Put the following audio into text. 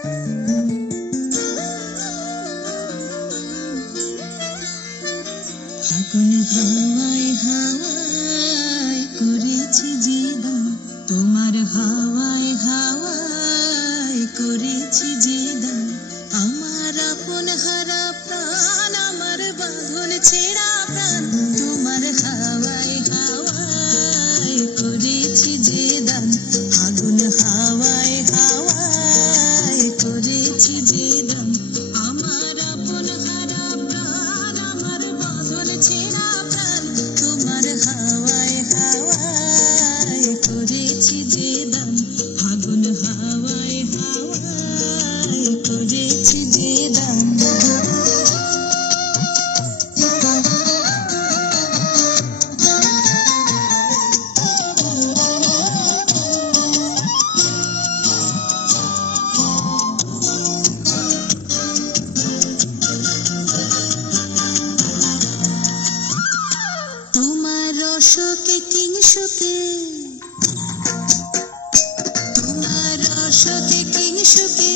ফাগুন হাওয়ায় হাওয়ায় করেছি যে দান, তোমার হাওয়ায় হাওয়ায় করেছি যে দান। আমার আপন হারা প্রাণ, আমার বাঁধন ছেঁড়া প্রাণ, তোমার হাওয়ায় হাওয়ায় করেছি যে দান। ফাগুন হাওয়ায় হাওয়ায় করেছি যে দান। আমার আপন হারা প্রাণ, আমার বাঁধন ছেঁড়া প্রাণ, তোমার হাওয়ায় হাওয়ায় করেছি যে দান। ফাগুন হাওয়ায় হাওয়ায় করেছি যে দান। তোমার রসকে কিংসুকে, তোমার রসকে কিংসুকে